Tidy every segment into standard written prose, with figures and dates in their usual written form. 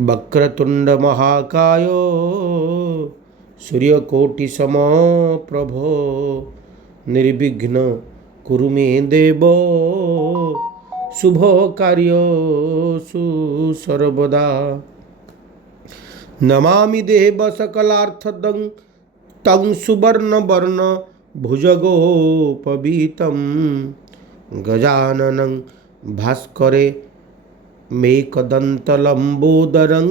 वक्रतुंड महाकाय सूर्यकोटि समप्रभो निर्विघ्न कुरु मे देव शुभ कार्येषु सर्वदा। नमामि देव सकलार्थदं तं सुवर्णवर्ण भुजगोपवीतं गजाननं भास्करे मेकदन्तलम्बोदरं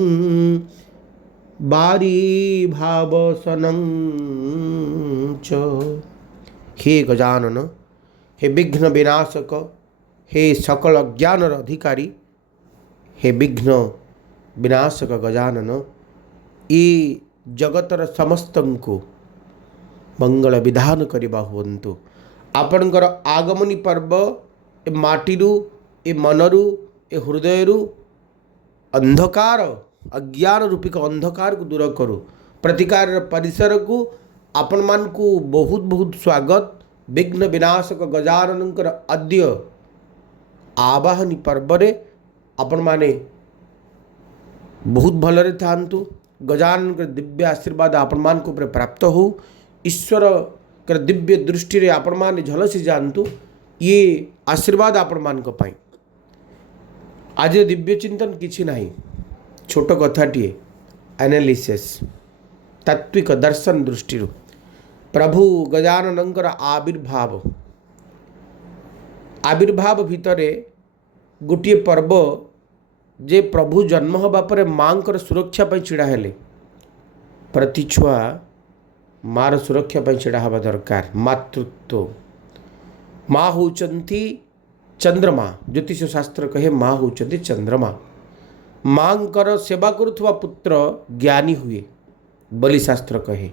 वारीभावसनं च। हे गजानन, हे विघ्न विनाशक, हे सकल ज्ञानर अधिकारी, हे विघ्न विनाशक गजानन, ये जगतर समस्तंको मंगल विधान करवा हुंतु। आपणकर आगमनी पर्व ए माटीरू ए मनरू ए हृदयरू अंधकार अज्ञान रूपिक अंधकार को दूर करू। प्रतिकार परिसर को आपण मान को बहुत बहुत स्वागत। विघ्न विनाशक गजाननकर अद्य आवाहनी पर्वरे आपण माने बहुत भलरे थांतु। गजानन दिव्य आशीर्वाद आपण मान को प्राप्त हो। ईश्वर कर दिव्य दृष्टि रे आपण माने झलसी जानतु। ये आशीर्वाद आपण मान को पाई। आज दिव्य चिंतन किछि नाही, छोट कथाटीए एनालिसिस तात्विक दर्शन दृष्टि प्रभु गजाननंकर आविर्भाव भितरे गोटे पर्व जे प्रभु जन्म होगा पर माँकर सुरक्षा पर छिड़ा हेले। प्रति छुआ मार सुरक्षा पर छिड़ा हवा दरकार। मातृत्व माँ होचंती चंद्रमा, ज्योतिष शास्त्र कहे माँ होचंती चंद्रमा। माँकर सेवा करुवा पुत्र ज्ञानी हुए बलि शास्त्र कहे।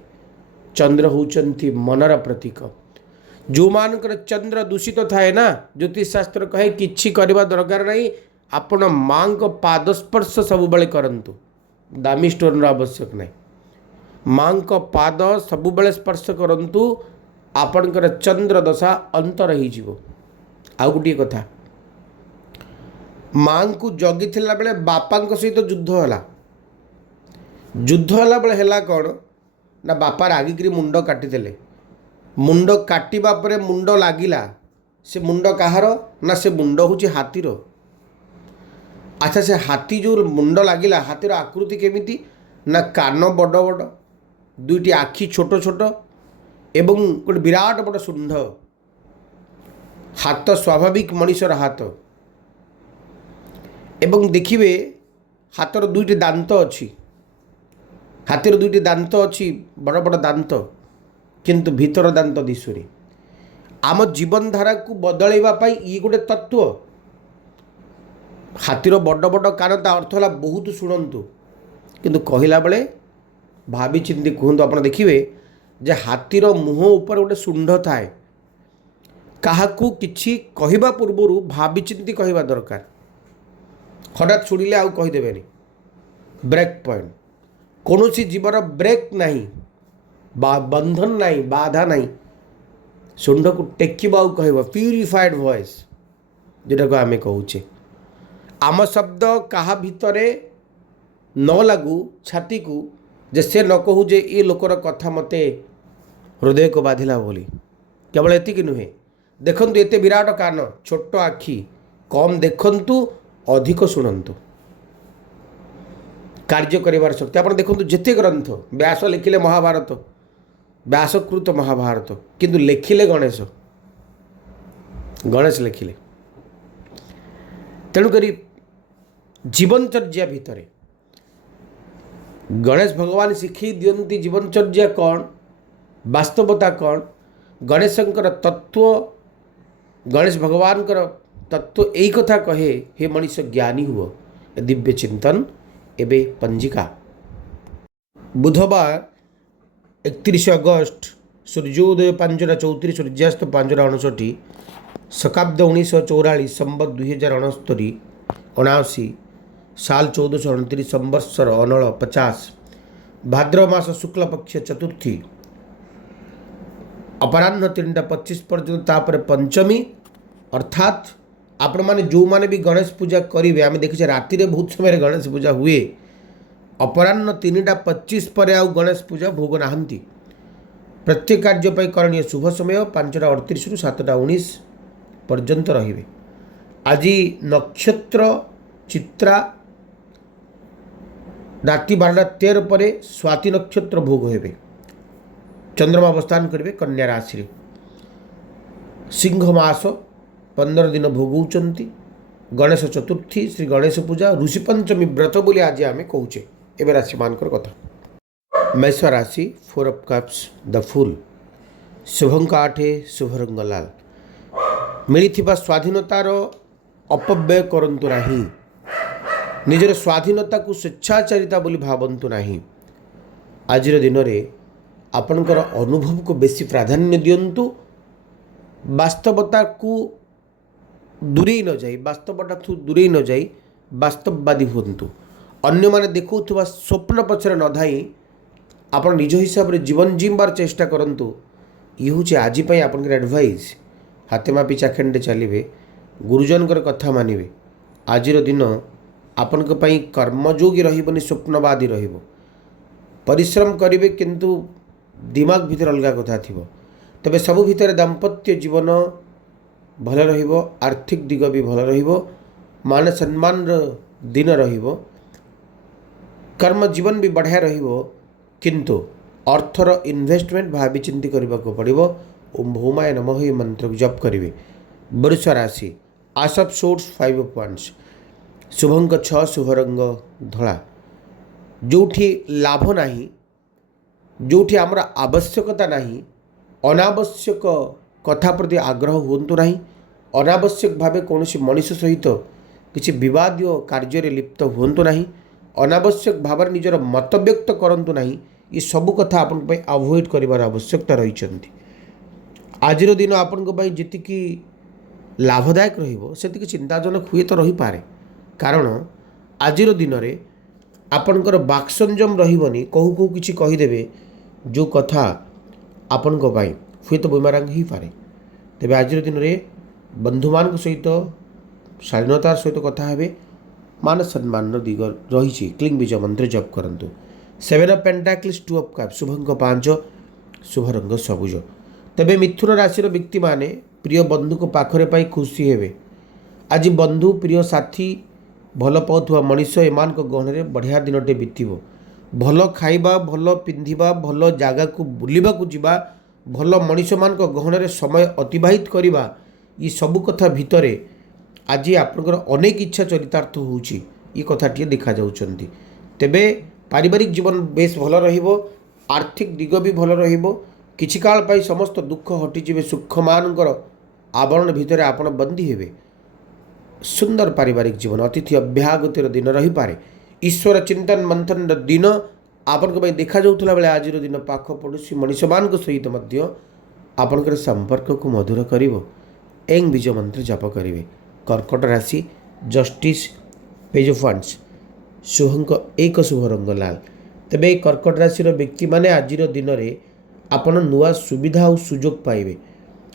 चंद्र होचंती मनर प्रतीक। जो मानकर चंद्र दूषित थाए ना, ज्योतिष शास्त्र कहे किछि करबा दरकार नहीं, आपण माँ को पाद स्पर्श सब बेले करंतु। दामी स्टोन आवश्यक नहीं, माँ को पाद सब बेले स्पर्श करंतु। आपणकर चंद्र दशा अंत रही जीवो। आउ गोटे कथा, माँ को जगी थिला बेले बापा सहित युद्ध होला। युद्ध होला बेले हैला कौन ना, बापा रागिकी मुंड काटिदेले। मुंड काटिबा परे मुंड लागिला। से मुंड काहार ना, से मुंड होची हाथीर। अच्छा, से हाथी जो मुंड लागिला, हाथीर आकृति केमिति ना, कान बड़ बड़, दुईटी आखि छोट छोट एवं गोटे विराट बड़ शुंड। हाथ स्वाभाविक मनीषर हाथ एवं देखिए हाथर दुईटी दांत अच्छी। हाथीर दुईटी दांत अच्छी, बड़ बड़ दांत, किंतु भीतर दांत दिशुरी। आम जीवन धारा को बदलैवा पाई ये गोटे तत्व। हाथीर बड़ बड़ कान ता अर्थ है बहुत शुणु, किंतु कहला बेले भावी चिंती कहतु। आप देखिए जे हाथीर मुह ऊपर गोटे शुंड थाए। काहाकू किछि कहिबा पूर्वरु भावी चिंती कहवा दरकार। हठात शुणिले आउ कहीदेवेनि। ब्रेक पॉइंट, कौनसी जीवन ब्रेक नहीं, बंधन नहीं, बाधा नहीं। शुंड को टेकिबा कह प्यूरिफाइड वॉइस जोटा को आम कहूचे। आम शब्द कहा भितरे न लागू छाती को, जे से न कहू जे ये लोकर कथा मते हृदय को बाधिला बोली। केवल एतिक नुहे, देखंतु एते विराट कान, छोट आखि, कम देखंतु, अधिक शुणु। कार्य करिवार शक्ति आप देखंतु। जेते ग्रंथ व्यास लिखिले महाभारत, व्यासकृत महाभारत, किंतु लिखिले गणेश लिखिले। तेणुक जीवनचर्या भितर गणेश भगवान शिखी दियंती जीवनचर्या कौन, वास्तवता कौन, गणेशंकर तत्व, गणेश भगवान तत्व यही कथा कहे। हे मनीष ज्ञानी हुआ। दिव्य चिंतन एबे पंजिका बुधवार 31 अगस्त सूर्योदय 5:34, सूर्यास्त 5:59, शकाब्द 1944, संबत 2069, साल 1429, संवत्सर अनल 50, भाद्रव मास शुक्ल पक्ष चतुर्थी, अपराह्न 3:25 पर्यंत, तापर पंचमी। अर्थात आपण मैंने जो माने भी गणेश पूजा करेंगे, आम देखीचे राति बहुत समय गणेश पूजा हुए, अपराह्न 3:25 पर आउ गणेश पूजा भोग नहांती। प्रत्येक कार्य करणीय शुभ समय 5:38 रु 7:19 पर्यंत रहिबे। आज नक्षत्र चित्रा राति 12:13 पर स्वाति नक्षत्र भोग होबे। चंद्रमा अवस्थान करेंगे कन्या राशि। सिंह मास 15 दिन भोग होती। गणेश चतुर्थी श्री गणेश पूजा ऋषि पंचमी व्रत बोली आज आम कहे। एवं राशि मानकर कथा। मेष राशि 4 ऑफ कप्स द फूल। शुभंक 8 शुभ रंग लाल। मिलिथिबा स्वाधीनतार अपव्यय करंतु नाही। निजर स्वाधीनता को स्वेच्छाचारिता बोली भावंतु नाही। आज दिन में आपणकर अनुभव को बेसी प्राधान्य दियंतु। वास्तवता को दूरे न जाई, वास्तवता ठू दूरे न जाई वास्तववादी हुंतु। अन्य माने देखुवा स्वप्न पछरे न धाई आपण निज हिसाब रे जीवन जीवार चेष्टा करंतु। ये हूँ आज आपन एडवाइस। हाथे मापी चाखेंडे चलिए, गुरुजनकर कथा मानिबे। आज दिन आपण कर्मयोगी रहिबनी, स्वप्नवादी रहिबो। परिश्रम करिवे किंतु दिमाग भीतर अलग कथा थिबो। तबे सबु भीतर दाम्पत्य जीवन भल रहिबो, आर्थिक दिग भी भल रहिबो, मान सम्मान दिन रहिबो, कर्म जीवन भी बढ़िया रहिबो। किंतु अर्थर इन्वेस्टमेंट भावी चिंती करने को पड़ो। ओम भौमाय नमः ये मंत्र जप करेंगे। वृष राशि आस ऑफ सोर्ट्स 5 ऑफ वांड्स। शुभंक 6 शुभ रंग धला। जोठी लाभ नाही, जोठी आमर आवश्यकता नाही, अनावश्यक कथा प्रति आग्रह हुंतु नाही। अनावश्यक भावे कौन मनीष सहित किसी विवाद कार्य लिप्त हुंतु नाही। अनावश्यक भाव निजर मत व्यक्त करंतु नाही। ये सबु कथा आपन पे अवॉइड करिवार आवश्यकता रही। आज दिन आपण जी लाभदायक रहिबो सेतिकी चिंताजनक हुए तो रही पारे। कारण आज दिन में आपणकर वाक् संयम रहिबनी। कहू कहू किछि कहिदेबे जो कथा आपण हुए तो बुमरांग ही पारे। तेबे आज दिन में बंधुमान सहित शालीनतार सहित कथा हेबे। मान सम्मान दिग रही। क्लिंग बीज मंत्र जप करंतु। 7 ऑफ पेंटाकल्स 2 ऑफ कप्स। शुभंक 5 शुभ रंग सबुज। तेबे मिथुन राशि व्यक्ति माने प्रिय बंधु को पाखरे पाई खुशी हेबे। आज बंधु प्रिय साथी भल पाउथुवा मनीष एमान को गहन में बढ़िया दिनटे बीतब। भल खाइबा, भल पिंधिबा, भल जगह को बुलिबा को जिबा, भल मनीष मान को गहन में समय अतिबाहित करिबा, ये सबु कथा भितरे आज आपनकर अनेक इच्छा चरितार्थ होउची। ये कथाटी देखा जाउछंती। तेबे पारिवारिक जीवन बेस भल रहिबो। आर्थिक दिग भी भल रहिबो। किछि काल पाई समस्त दुख हटिजिबे। सुख मानकर आवरण भितर आपण बंदी हेबे। सुंदर पारिवारिक जीवन अतिथि अभ्यागतिर दिन रही पारे। ईश्वर चिंतन मंथन दिन आपण देखा जाउथला बेले आज दिन पाख पड़ोसी मनीष मान सहित मध्य आपणकर संपर्क को मधुर करिवो। एंग बीज मंत्र जप करिवे। कर्कट राशि जस्टिस पेज ऑफ वांड्स। शुभंक 1 शुभ रंग लाल। तेबे कर्कट राशि व्यक्ति माने आज दिन में आपण नुआ सुविधा और सुजोग पाइबे।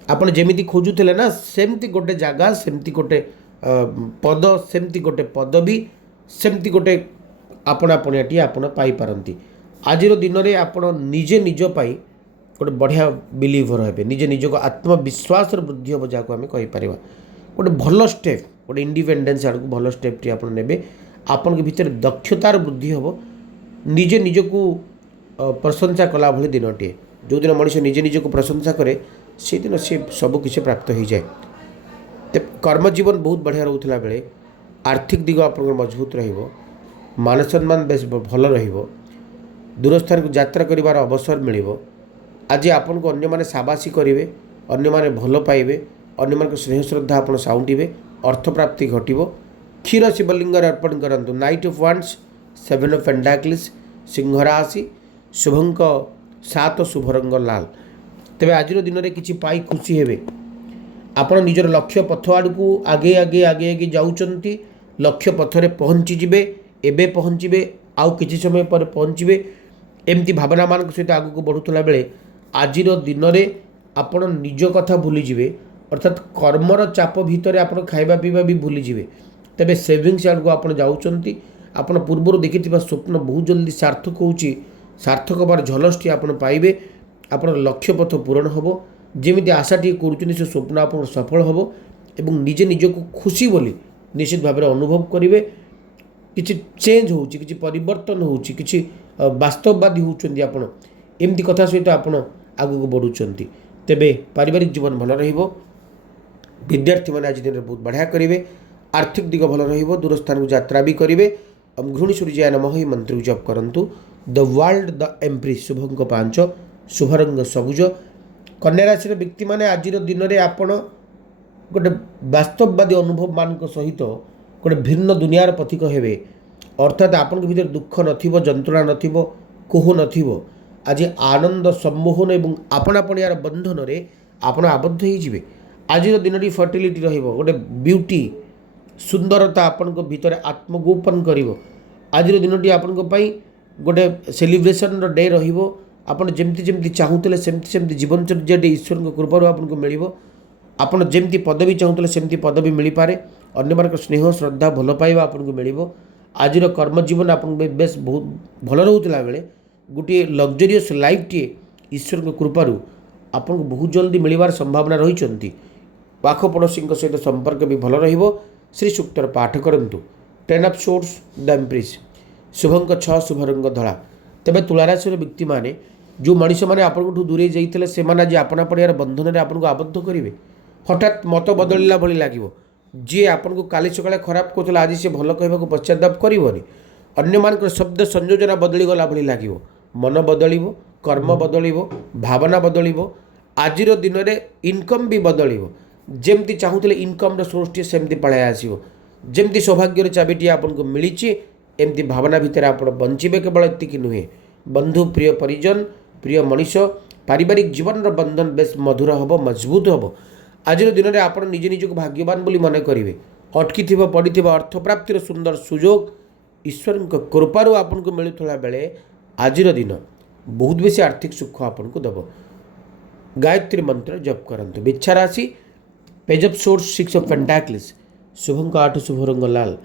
आपण जेमिति खोजुथिले ना सेमती गोटे जगह, सेमती गोटे पद, सेमती गोटे पदवी, सेमती गोटे आपणापणियाटी आपण पाई पारंती। आज दिन में आपण निजे निज पाई गोटे बढ़िया बिलीभर हेबे। निजे निज को आत्मविश्वास वृद्धि हम जहाँ आम कहीपर। गोटे भल स्टेप, गोटे इंडिपेंडेंस आड़ को भल स्टेपटी आप ने आपण के भीतर दक्षतार वृद्धि हम। निजे निज को प्रशंसा कला भली दिनटे। जो दिन मनीष निजे निज को प्रशंसा करे से दिन से सबकिछ प्राप्त हो जाए। तो कर्मजीवन बहुत बढ़िया रोला बेले आर्थिक दिग आप मजबूत रहिबो। मान सम्मान बेस भल रहिबो। दूरस्थान को यात्रा करिवार अवसर मिलिबो। आज आपन को अन्य माने शाबाशी करिवे, अन्य माने भल पाइबे, अन्य मान स्नेह श्रद्धा आपन साउंटिबे, अर्थ प्राप्ति घटिबो। क्षीर शिवलिंग अर्पण करंतु। Night of wands 7 of pentacles Singh राशि। शुभंक 7 शुभ रंग लाल। तेबे आज दिन में किछि पाई खुशी हेबे। आपण निजर लक्ष्य पथ आड़ को आगे आगे आगे आगे जाउचंती। लक्ष्य पथरे पहुँची जिबे, एबे पहुँचबे, आउ किछि समय पर पहुँचबे। एमती भावना मान सहित आगू बढ़ुला बेले आज दिन में आपण निज कथा भूली जिवे। अर्थात कर्मर चाप भितर आपण खाइबा पीवा भी भूली जिवे। तेबे सेविंग्स आड़ को आपण जाउचंती। ଆପଣ ପୂର୍ବରୁ ଦେଖିଥିବା ସ୍ୱପ୍ନ ବହୁତ ଜଲ୍ଦି ସାର୍ଥକ ହେଉଛି। ସାର୍ଥକ ହେବାର ଝଲସଟି ଆପଣ ପାଇବେ। ଆପଣର ଲକ୍ଷ୍ୟ ପଥ ପୂରଣ ହେବ। ଯେମିତି ଆଶାଟିଏ କରୁଛନ୍ତି ସେ ସ୍ୱପ୍ନ ଆପଣଙ୍କର ସଫଳ ହେବ ଏବଂ ନିଜେ ନିଜକୁ ଖୁସି ବୋଲି ନିଶ୍ଚିତ ଭାବରେ ଅନୁଭବ କରିବେ। କିଛି ଚେଞ୍ଜ ହେଉଛି, କିଛି ପରିବର୍ତ୍ତନ ହେଉଛି, କିଛି ବାସ୍ତବବାଦୀ ହେଉଛନ୍ତି ଆପଣ, ଏମିତି କଥା ସହିତ ଆପଣ ଆଗକୁ ବଢ଼ୁଛନ୍ତି। ତେବେ ପାରିବାରିକ ଜୀବନ ଭଲ ରହିବ। विद्यार्थी आज दिन में बहुत बढ़िया करेंगे। आर्थिक दिग भल रहा, दूर स्थान को यात्रा भी करेंगे। घृणी सूर्याय नमः ही मंत्र जप करूँ। द वर्ल्ड द एम्प्रेस शुभंक 5 शुभ रंग सबुज। कन्या राशि व्यक्ति मैंने आज दिन में आपण गोटे वास्तववादी अनुभव मान सहित गोटे भिन्न दुनियार पथिक हेबे। अर्थात आपण भीतर दुख नथिबो, जंत्रणा नथिबो, कोह नथिबो। आज आनंद सम्मोहन एवं आपणापण यार बंधन रे आपण आबद्ध हो जिवे। आज दिन फर्टिलिटी रहिबो, गोटे ब्यूटी सुंदरता आपण भीतर आत्मगोपन करिवो। आज दिन आपण गोटे सेलिब्रेशन डे रहिबो। आपण जेमती जेमती चाहूतले सेमती सेमती जीवनचर्या ईश्वर कृपार आपको मिल। आपण जेमती पदवी चाहूतले सेमती पदवी मिल पारे। अन्य मान स्नेह श्रद्धा भल पाइबा आपको मिल। आज कर्मजीवन आप बेस बहुत भल रोला बेले गोटे लग्जरीयस लाइफ टे ईश्वर कृपार आपको बहुत जल्दी मिलवार संभावना रही। पाख पड़ोशी सहित संपर्क भी भल रहिबो। श्री सूक्तर पाठ करंतु। 10 ऑफ सोर्स द एम्प्रेस शुभंक 6 शुभ रंग धला। तेबे तुलाराशि व्यक्ति माने जो मनीष मैंने आपंठू दूरे जाइए से आज आपना पड़ियार बंधन में आपको आबद्ध करेंगे। हठात मत बदलला भली लगे। जी आपको काली सकाଳେ खराब कहला आज से भल कहवाक पश्चाताप करनी। अन्य मान शब्द संयोजना बदली गला भली लगे। मन बदल, कर्म बदल, भावना बदल। आज दिन में इनकम भी बदल। जमती चाहूले इनकम सोर्स टी सेमती पलि आसो। जमती सौभाग्यर चाबिटी आपको मिली एमती भावना भितर आप बंचे। केवल एतिक नुहे, बंधु प्रिय परिजन प्रिय मनीष पारिवारिक जीवन बंधन बेस मधुर हम, मजबूत हम। आज दिन में आप निज निजक भाग्यवान बोली मन करेंगे। अटकी पड़ी अर्थ प्राप्तिर सुंदर सुजोग ईश्वर कृपारू आपको मिलूला बेले आज दिन बहुत बेसी आर्थिक सुख आपको दब। गायत्री मंत्र जप करंतु। बिच्छा राशि पेज ऑफ सोर्स 6 ऑफ पेंटाक्लिस शुभंक 8 शुभ रंग लाल।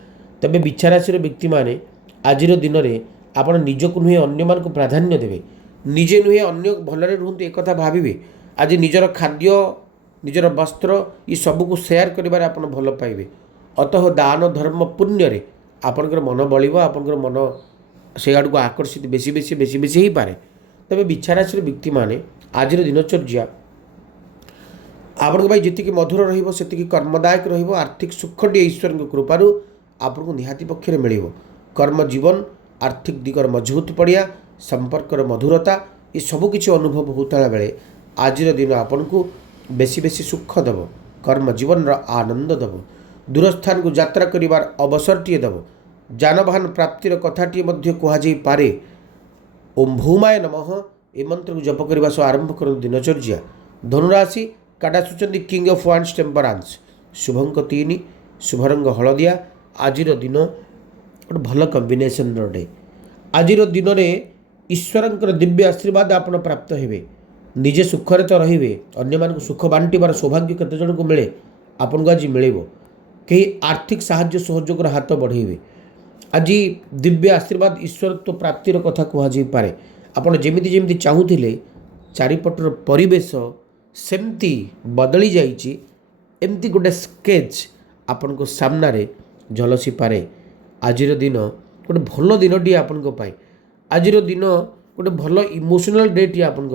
तबे बिच्छा राशि व्यक्ति माने आज दिन में आप निजक नुहे अन्य मान को प्राधान्य देवे। निजे नुहे अन्य भलरे रुहतु एक भावे। आज निजर खाद्य निजर वस्त्र ये सबको सेयार करिबार आप भल पाइबे। अतः दान धर्म पुण्य रे आपनकर मन बलिबो। आपनकर मन से आड़ को आकर्षित बेसी बेसी बेसी बेसी ही पारे। तबे बिच्छा राशि व्यक्ति माने आज दिनचर्या आपन जी मधुर रही कर्मदायक रहिबो। आर्थिक सुखटी ईश्वर कृपारू आपको निहाती पक्षे मिल। कर्म जीवन आर्थिक दिगर मजबूत पड़िया संपर्कर मधुरता ये सबकिछि अनुभव होता बेले आज दिन आपन को बेसी बेसी सुख दब। कर्म जीवन आनंद दब। दूरस्थान को यात्रा करिवार अवसर टी दब। जानवाहन प्राप्तिर कथाटी कहुई पारे। ओम भूमाय नमः ए मंत्र को जप करने सह आरंभ कर दिनचर्या। धनुराशि काटा सूचना किंग ऑफ वांड्स टेम्परांस शुभंक 3 शुभ रंग हलदिया। आज दिन गोटे भल कम्बिनेसन डे। आज दिन में ईश्वर दिव्य आशीर्वाद आप प्राप्त हे। निजे सुखरे तो रे अन्य मान सुख बांटार सौभाग्य केते जन को मिले आपन आज मिल। कहीं आर्थिक साहाय्य सहयोग हाथ बढ़ेबे। आज दिव्य आशीर्वाद ईश्वर तो प्राप्तिर कथा कहुई पारे। आपड़ जमी जमी चाहूले चारिपटर परिवेश सेमती बदली जाइए। एमती गोटे स्केच आपण को सामना रे झलसी पारे। आज दिन गोटे भल दिन टी आपण आज दिन गोटे भल इमोशनल डे टी आपण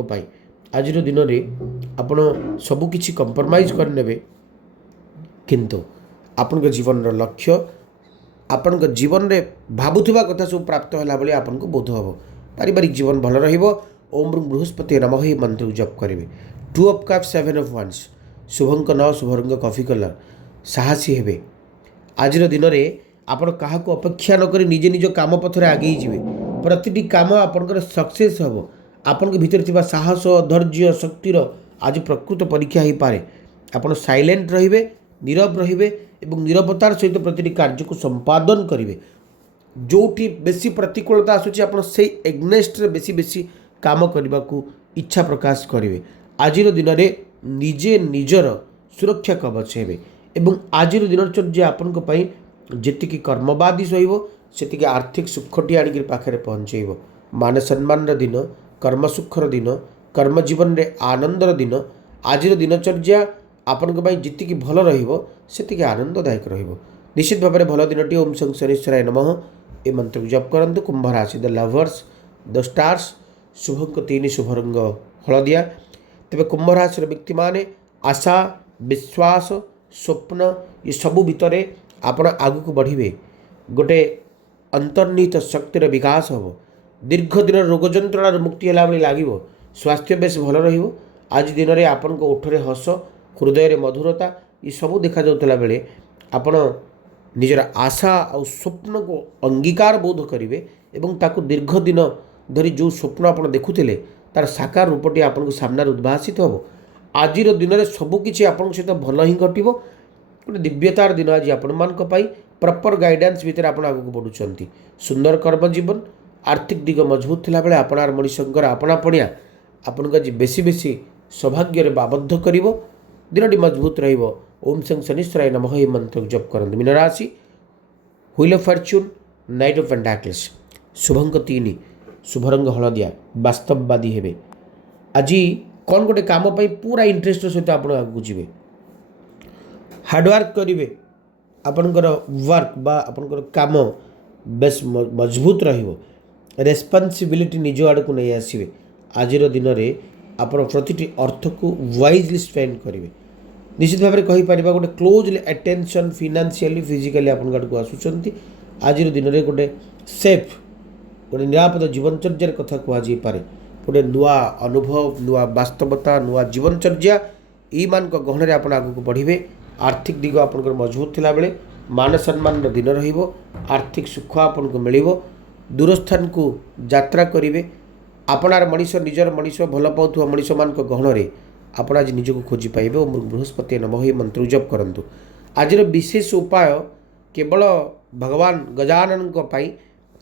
आज दिन में आपण सबकि कंप्रोमाइज करने किंतु आपण जीवन लक्ष्य आपण जीवन में भावुवा कथा सब प्राप्त होला भली आपण को बोध हम। पारिवारिक जीवन भल रहिबो। ओम बृहस्पति नमः ही मंत्र जप करेंगे। 2 ऑफ कप 7 ऑफ वांड्स शुभंक 9 शुभ रंग कॉफी कलर साहसी हेबे। आज दिन में आपण क्या अपेक्षा नक निजे निज काम पथरे आगे जी। प्रतिटी काम आपंकर सक्सेस हम। आपण के भीतर थिबा साहस धैर्य शक्तिर आज प्रकृत परीक्षा ही पारे। आपण साइलेंट रहिबे, नीरव रहिबे एवं नीरवतार सहित प्रतिटी कार्य को संपादन करेंगे। जोठी बेसी प्रतिकूलता आसूची आपण से एग्नेस्ट रे बेसी बेसी काम करने को इच्छा प्रकाश करेंगे। आज दिन में निजे निजर सुरक्षा कवच हेबे एवं आज दिनचर्या आपण जी कर्मवादी सहिब ସେତିକି ଆର୍ଥିକ ସୁଖଟି ଆଣିକି ପାଖରେ ପହଞ୍ଚେଇବ। ମାନ ସମ୍ମାନର ଦିନ, କର୍ମସୁଖର ଦିନ, କର୍ମଜୀବନରେ ଆନନ୍ଦର ଦିନ। ଆଜିର ଦିନଚର୍ଯ୍ୟା ଆପଣଙ୍କ ପାଇଁ ଯେତିକି ଭଲ ରହିବ ସେତିକି ଆନନ୍ଦଦାୟକ ରହିବ। ନିଶ୍ଚିତ ଭାବରେ ଭଲ ଦିନଟି। ଓମ୍ ଶଂ ଶନିଶ୍ଚରାୟ ନମଃ ଏ ମନ୍ତ୍ରକୁ ଜପ କରନ୍ତୁ। କୁମ୍ଭ ରାଶି ଦ ଲଭର୍ସ, ଦ ଷ୍ଟାର୍ସ, ଶୁଭଙ୍କ 3 ଶୁଭ ରଙ୍ଗ ହଳଦିଆ। ତେବେ କୁମ୍ଭ ରାଶିର ବ୍ୟକ୍ତିମାନେ ଆଶା, ବିଶ୍ୱାସ, ସ୍ୱପ୍ନ ଏସବୁ ଭିତରେ ଆପଣ ଆଗକୁ ବଢ଼ିବେ। ଗୋଟେ ଅନ୍ତର୍ନିହିତ ଶକ୍ତିର ବିକାଶ ହେବ। ଦୀର୍ଘ ଦିନର ରୋଗ ଯନ୍ତ୍ରଣାରୁ ମୁକ୍ତି ହେଲା ଭଳି ଲାଗିବ। ସ୍ୱାସ୍ଥ୍ୟ ବେଶ ଭଲ ରହିବ। ଆଜି ଦିନରେ ଆପଣଙ୍କ ଓଠରେ ହସ, ହୃଦୟରେ ମଧୁରତା ଏସବୁ ଦେଖାଯାଉଥିଲା ବେଳେ ଆପଣ ନିଜର ଆଶା ଆଉ ସ୍ୱପ୍ନକୁ ଅଙ୍ଗୀକାର ବୋଧ କରିବେ ଏବଂ ତାକୁ ଦୀର୍ଘ ଦିନ ଧରି ଯେଉଁ ସ୍ୱପ୍ନ ଆପଣ ଦେଖୁଥିଲେ ତାର ସାକାର ରୂପଟି ଆପଣଙ୍କ ସାମ୍ନାରେ ଉଦ୍ଭାସିତ ହେବ। ଆଜିର ଦିନରେ ସବୁକିଛି ଆପଣଙ୍କ ସହିତ ଭଲ ହିଁ ଘଟିବ। ଗୋଟେ ଦିବ୍ୟତାର ଦିନ ଆଜି ଆପଣମାନଙ୍କ ପାଇଁ। ପ୍ରପର ଗାଇଡାନ୍ସ ଭିତରେ ଆପଣ ଆଗକୁ ବଢ଼ୁଛନ୍ତି। ସୁନ୍ଦର କର୍ମଜୀବନ, ଆର୍ଥିକ ଦିଗ ମଜବୁତ ଥିଲାବେଳେ ଆପଣାର ମଣିଷଙ୍କର ଆପଣାପଣିଆ ଆପଣଙ୍କୁ ଆଜି ବେଶୀ ବେଶୀ ସୌଭାଗ୍ୟରେ ଆବଦ୍ଧ କରିବ। ଦିନଟି ମଜବୁତ ରହିବ। ଓମ୍ ଶଂ ଶନିଶ୍ଚରାୟ ନମଃ ଏହି ମନ୍ତ୍ରକୁ ଜପ କରନ୍ତୁ। ମୀନରାଶି, wheel of fortune, knight of pentacles, ଶୁଭଙ୍କ 3, ଶୁଭରଙ୍ଗ ହଳଦିଆ, ବାସ୍ତବବାଦୀ ହେବେ। ଆଜି କ'ଣ ଗୋଟେ କାମ ପାଇଁ ପୁରା ଇଣ୍ଟରେଷ୍ଟର ସହିତ ଆପଣ ଆଗକୁ ଯିବେ। ହାର୍ଡ଼ୱାର୍କ କରିବେ। ଆପଣଙ୍କର ୱାର୍କ ବା ଆପଣଙ୍କର କାମ ବେଶ ମଜବୁତ ରହିବ। ରେସ୍ପନ୍ସିବିଲିଟି ନିଜ ଆଡ଼କୁ ନେଇ ଆସିବେ। ଆଜିର ଦିନରେ ଆପଣ ପ୍ରତିଟି ଅର୍ଥକୁ ୱାଇଜଲି ସ୍ପେଣ୍ଡ କରିବେ। ନିଶ୍ଚିତ ଭାବରେ କହିପାରିବା ଗୋଟେ କ୍ଲୋଜଲି ଆଟେନସନ୍ ଫିନାନ୍ସିଆଲି ଫିଜିକାଲି ଆପଣଙ୍କ ଆଡ଼କୁ ଆସୁଛନ୍ତି। ଆଜିର ଦିନରେ ଗୋଟେ ସେଫ୍, ଗୋଟେ ନିରାପଦ ଜୀବନଚର୍ଯ୍ୟାର କଥା କୁହାଯାଇପାରେ। ଗୋଟେ ନୂଆ ଅନୁଭବ, ନୂଆ ବାସ୍ତବତା, ନୂଆ ଜୀବନଚର୍ଯ୍ୟା ଏଇମାନଙ୍କ ଗହଣରେ ଆପଣ ଆଗକୁ ବଢ଼ିବେ। ଆର୍ଥିକ ଦିଗ ଆପଣଙ୍କର ମଜବୁତ ଥିଲାବେଳେ ମାନ ସମ୍ମାନର ଦିନ ରହିବ। ଆର୍ଥିକ ସୁଖ ଆପଣଙ୍କୁ ମିଳିବ। ଦୂରସ୍ଥାନକୁ ଯାତ୍ରା କରିବେ। ଆପଣାର ମଣିଷ, ନିଜର ମଣିଷ, ଭଲ ପାଉଥିବା ମଣିଷମାନଙ୍କ ଗହଣରେ ଆପଣ ଆଜି ନିଜକୁ ଖୋଜି ପାଇବେ। ଓ ବୃହସ୍ପତି ନମଃ ଏହି ମନ୍ତ୍ରକୁ ଜପ କରନ୍ତୁ। ଆଜିର ବିଶେଷ ଉପାୟ କେବଳ ଭଗବାନ ଗଜାନନଙ୍କ ପାଇଁ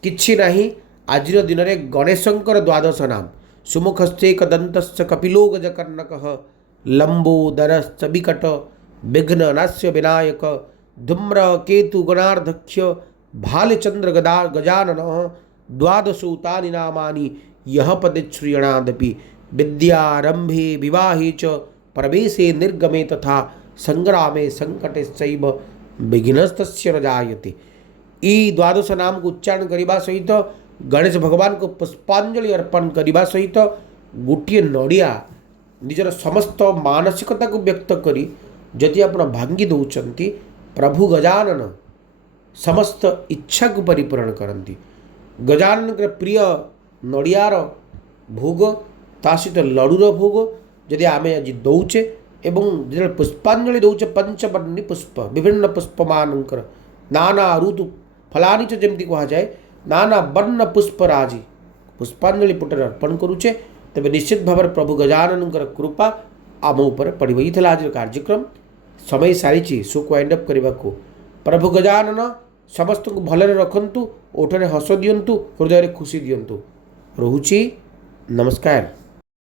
କିଛି ନାହିଁ। ଆଜିର ଦିନରେ ଗଣେଶଙ୍କର ଦ୍ୱାଦଶ ନାମ ସୁମୁଖସ୍ତେକ ଦନ୍ତସ୍ୟ କପିଲୋ ଗଜକର୍ଣ୍ଣକଃ ଲମ୍ବୋଦରଶ୍ଚ ବିକଟ ବିଘ୍ନ ନାସ୍ୟ ବିନାୟକ ଧୂମ୍ର କେତୁ ଗଣାର୍ଧକ୍ଷ ଭାଲଚନ୍ଦ୍ର ଗଜାନନ ଦ୍ୱାଦଶୋତାनि नामानि यः पदिच्छ्रियणादपि विद्यारंभे विवाहे च प्रवेशे निर्गमे तथा संग्रामे संकटे चैव विघ्नस्तस्य न जायते। ई द्वादश नाम को उच्चारण करने सहित गणेश भगवान को पुष्पांजलि अर्पण करने सहित गोटे नड़िया निजर समस्त मानसिकता को व्यक्त करी जदि आप भांगी दौरान प्रभु गजानन समस्त इच्छा को परिपूर्ण करती। गजानन प्रिय नड़ियार भोग ता सहित लडुर भोग जदि आम आज दौचे एवं जो पुष्पांजलि दौचे पंचवर्णी पुष्प विभिन्न पुष्पमानकर नाना ऋतु फलानी जमी कहुए नाना वर्ण पुष्पराजी पुष्पांजलि पुटरे अर्पण करुचे। तेज निश्चित भाव प्रभु गजानन कृपा आम उपर पड़। आज कार्यक्रम समय सारी शो को वाइंड अप करने को प्रभु गजानन समस्त को भलरे रखंतु, ओठरे हस दियंतु, हृदय खुशी दियंतु। रहुची नमस्कार।